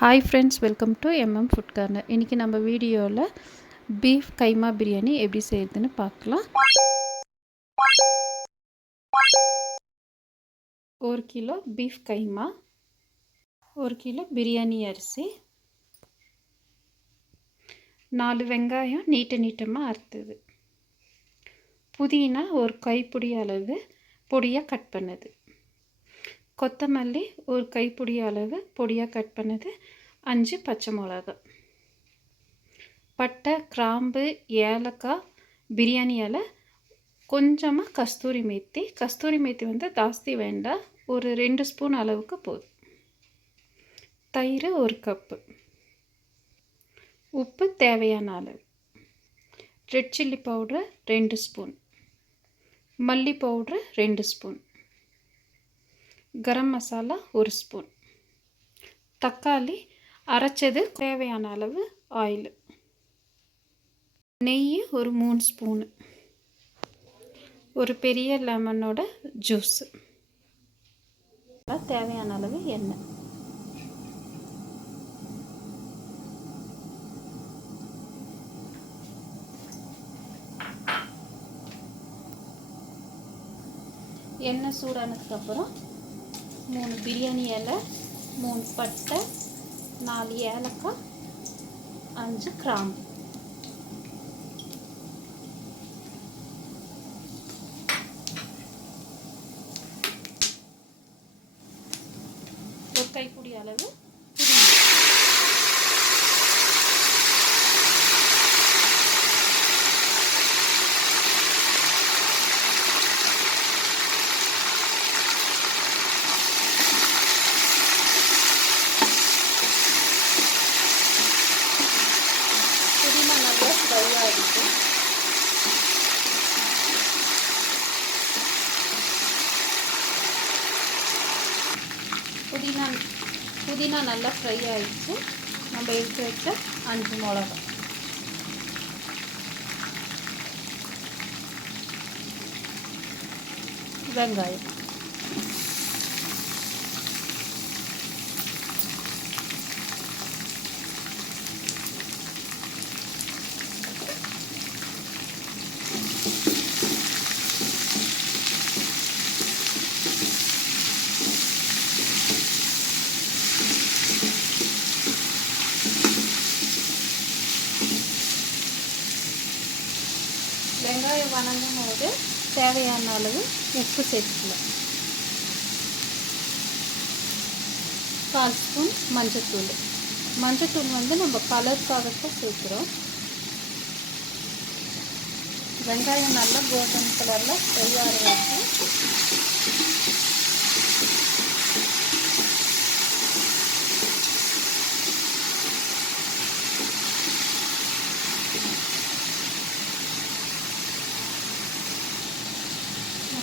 Hi friends, welcome to food corner. இன்றைக்கி நம்ம வீடியோவில் பீஃப் கைமா பிரியாணி எப்படி செய்யுதுன்னு பார்க்கலாம். 1 கிலோ பீஃப் கைமா, 1 கிலோ பிரியாணி அரிசி, 4 வெங்காயம் நீட்டமாக அறுத்தது, புதினா ஒரு கைப்பிடி அளவு பொடியாக கட் பண்ணது, கொத்தமல்லி ஒரு கைப்பிடி அளவு பொடியாக கட் பண்ணது, 5 பச்சை மிளகா, பட்டை, கிராம்பு, ஏலக்காய், பிரியாணி இலை, கொஞ்சமாக கஸ்தூரி மேத்தி வந்து ஜாஸ்தி வேண்டாம், ஒரு 2 ஸ்பூன் அளவுக்கு போதும், தயிர் 1 கப்பு, உப்பு தேவையான அளவு, ரெட் சில்லி பவுடர் 2 ஸ்பூன், மல்லி powder 2 spoon, garam masala 1 spoon, தக்காளி அரைச்சது, தேவையான அளவு ஆயில், நெய் ஒரு 3 ஸ்பூனு, ஒரு பெரிய லெமனோட ஜூஸு, தேவையான அளவு எண்ணெய். எண்ணெய் சூடானதுக்கப்புறம் 3 பிரியாணி இலை, 3 பட்டை, 4 ஏலக்காய், 5 கிராம்பு, ஒரு கைப்பிடி அளவு புதினா நல்லா ஃப்ரையாக இருக்குது. புதினா நல்லா ஃப்ரை ஆகிடுச்சு. நம்ம எடுத்து வச்ச 5 மிளகா, வெங்காயம், வெங்காயம் வணங்கும் போது தேவையான அளவு உப்பு சேர்த்துக்கலாம், 1/4 ஸ்பூன் மஞ்சத்தூள் வந்து நம்ம கலருக்காகத்தான் சேர்க்குறோம். வெங்காயம் நல்லா கோல்டன் கலரில் ஃப்ரை ஆகிற வரைக்கும்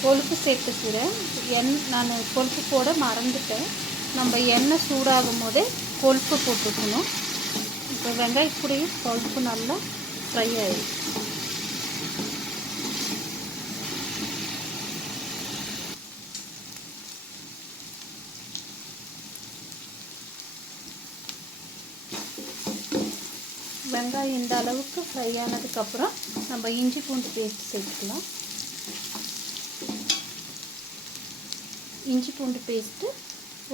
கொழுப்பு சேர்த்துக்கிறேன். நான் கொழுப்பு போட மறந்துட்டேன். நம்ம எண்ணெய் சூடாகும் போதே கொழுப்பு போட்டுக்கணும். இப்போ வெங்காயத்துடையும் கொழுப்பு நல்லா ஃப்ரை ஆகிடும். வெங்காயம் இந்த அளவுக்கு ஃப்ரை ஆனதுக்கப்புறம் நம்ம இஞ்சி பூண்டு பேஸ்ட் சேர்த்துக்கலாம். இஞ்சி பூண்டு பேஸ்ட்டு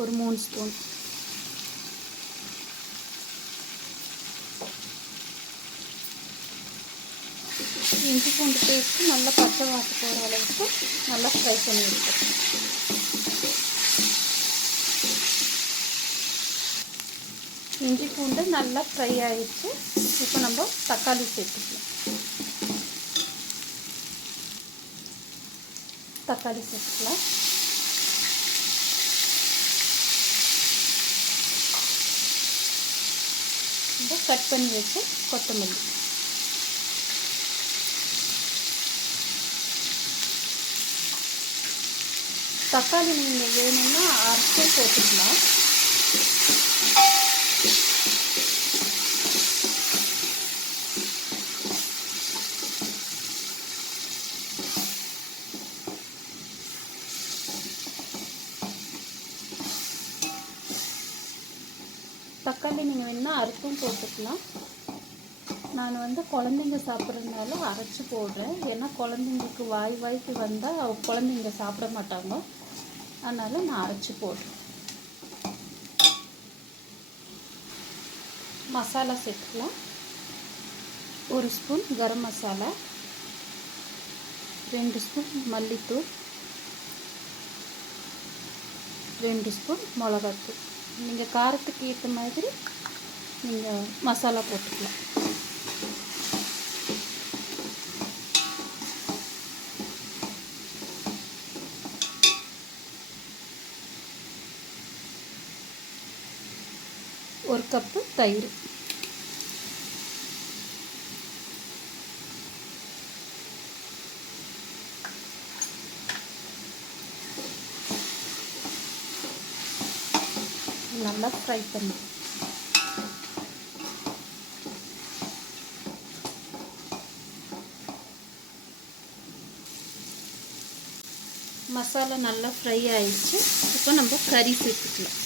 ஒரு 3 ஸ்பூன், இஞ்சி பூண்டு பேஸ்ட்டு நல்லா பச்சை வாசம் போகிற அளவுக்கு நல்லா ஃப்ரை பண்ணி எடுத்துக்கலாம். இஞ்சி பூண்டு நல்லா ஃப்ரை ஆகிடுச்சு. இப்போ நம்ம தக்காளி சேர்த்துக்கலாம். கட் பண்ணி வச்சு கொத்தமல்லி, தக்காளி நீங்கள் வேணும்னா அரைச்சி போட்டுக்கலாம். தக்காளி நீங்கள் வேணால் அறுத்தும் போட்டுக்கலாம். நான் வந்து குழந்தைங்க சாப்பிட்றதுனால அரைச்சி போடுறேன். ஏன்னா குழந்தைங்களுக்கு வாய்க்கு வந்தால் குழந்தைங்க சாப்பிட மாட்டாங்க, அதனால் நான் அரைச்சி போடுறேன். மசாலா சேர்த்துக்கலாம். 1 ஸ்பூன் கரம் மசாலா, 2 ஸ்பூன் மல்லித்தூள், 2 ஸ்பூன் மிளகாத்தூள். நீங்கள் காரத்துக்கு ஏற்ற மாதிரி நீங்கள் மசாலா போட்டுக்கலாம். ஒரு கப்பு தயிர், நல்லா ஃப்ரை பண்ணி மசாலா நல்லா ஃப்ரை ஆயிடுச்சு. இப்போ நம்ம கறி சேர்த்துக்கலாம்.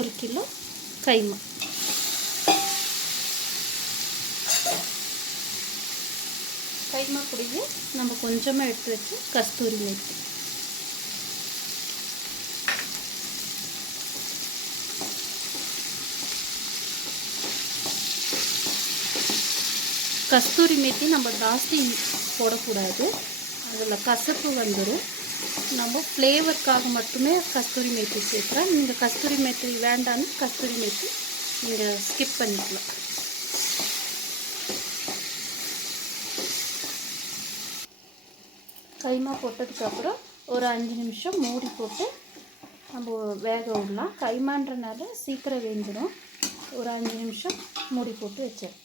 ஒரு கிலோ கைமா, கைமா பொடியை நம்ம கொஞ்சமாக எடுத்து வச்சு கஸ்தூரி மேத்தி, கஸ்தூரி மேத்தி நம்ம ஜாஸ்தி போடக்கூடாது, அதில் கசப்பு வந்துடும். நம்ம ஃப்ளேவருக்காக மட்டுமே கஸ்தூரி மேத்தி சேர்க்குறேன். நீங்கள் கஸ்தூரி மேத்தி வேண்டான்னு கஸ்தூரி மேத்தி நீங்கள் ஸ்கிப் பண்ணிக்கலாம். கைமா போட்டதுக்கப்புறம் ஒரு 5 நிமிஷம் மூடி போட்டு நம்ம வேக விடலாம். கைமான்றனால சீக்கிரம் வெந்துடும். ஒரு 5 நிமிஷம் மூடி போட்டு வச்சேன்.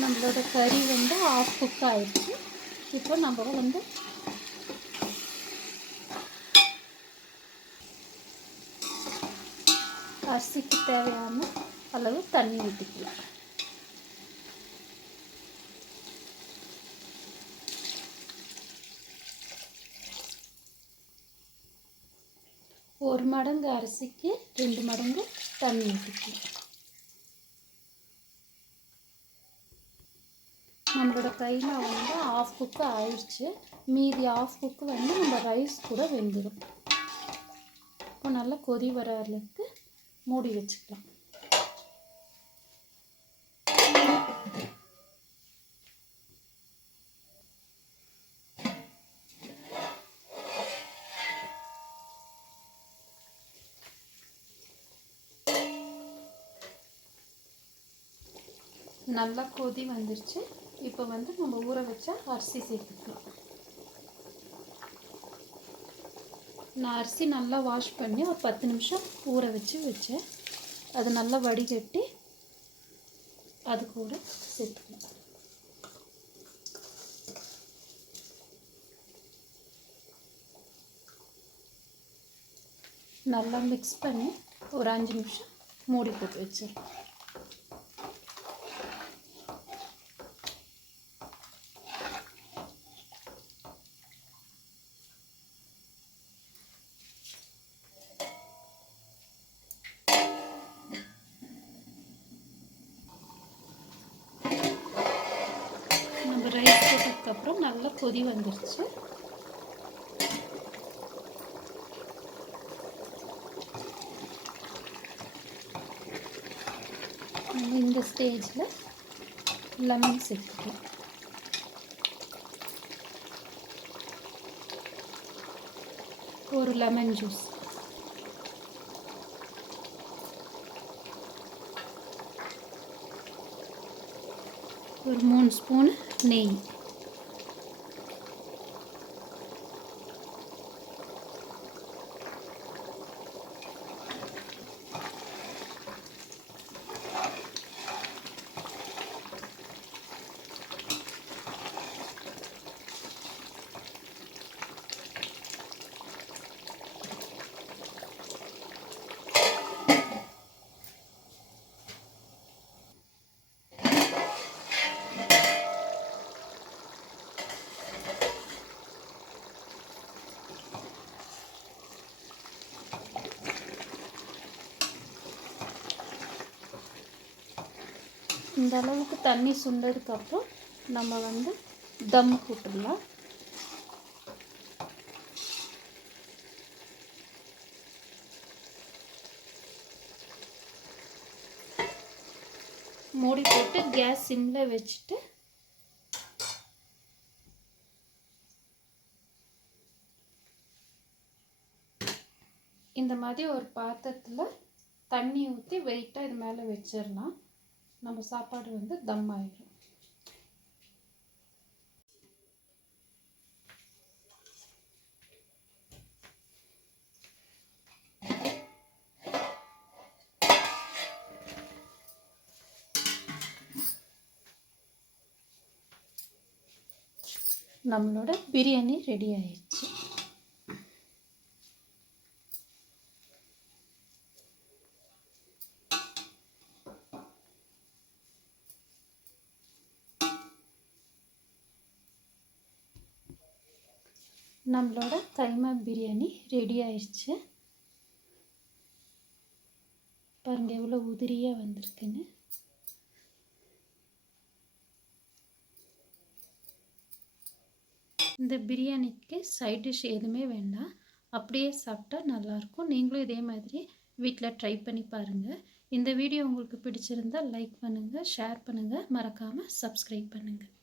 நம்மளோட கறி வந்து ஆஃப் குக் ஆயிடுச்சு. இப்போ நம்ம வந்து அரிசிக்கு தேவையான அளவு தண்ணி ஊற்றிக்கலாம். ஒரு மடங்கு அரிசிக்கு 2 மடங்கு தண்ணி ஊற்றிக்கலாம். நம்மளோட கைமா வந்து ஆஃப் குக்கு ஆயிடுச்சு. மீதி ஆஃப் குக்கு வந்து நம்ம ரைஸ் கூட வெந்துடும். இப்போ நல்லா கொதி வர அளவுக்கு மூடி வச்சுக்கலாம். நல்லா கொதி வந்துருச்சு. இப்போ வந்து நம்ம ஊற வச்ச அரிசி சேர்த்துக்கலாம். நான் அரிசி நல்லா வாஷ் பண்ணி ஒரு 10 நிமிஷம் ஊற வச்சேன். அது நல்லா வடிகட்டி அது கூட சேர்த்துக்கலாம். நல்லா மிக்ஸ் பண்ணி ஒரு 5 நிமிஷம் மூடி போட்டு வச்சேன். ரைஸ் போட்டதுக்கப்புறம் நல்லா கொதி வந்துருச்சு. இந்த ஸ்டேஜில் லெமன் சேர்த்துக்கலாம். ஒரு லெமன் ஜூஸ், ஒரு 3 ஸ்பூன் நெய், இந்த அளவுக்கு தண்ணி சுண்டதுக்கப்புறம் நம்ம வந்து தம் போட்டுடலாம். மூடி போட்டு கேஸ் சிம்மில் வச்சுட்டு இந்த மாதிரி ஒரு பாத்திரத்தில் தண்ணி ஊற்றி வெயிட்டாக இது மேலே வச்சிடலாம். நம்ம சாப்பாடு வந்து தம் ஆயிடும். நம்மளோட பிரியாணி ரெடி ஆயிடுச்சு. நம்மளோட கைமா பிரியாணி ரெடி ஆயிடுச்சு. பாருங்கள் எவ்வளோ உதிரியாக வந்திருக்குன்னு. இந்த பிரியாணிக்கு சைட் டிஷ் எதுவுமே வேண்டாம், அப்படியே சாப்பிட்டா நல்லாயிருக்கும். நீங்களும் இதே மாதிரி வீட்டில் ட்ரை பண்ணி பாருங்கள். இந்த வீடியோ உங்களுக்கு பிடிச்சிருந்தால் லைக் பண்ணுங்கள், ஷேர் பண்ணுங்கள், மறக்காமல் சப்ஸ்கிரைப் பண்ணுங்கள்.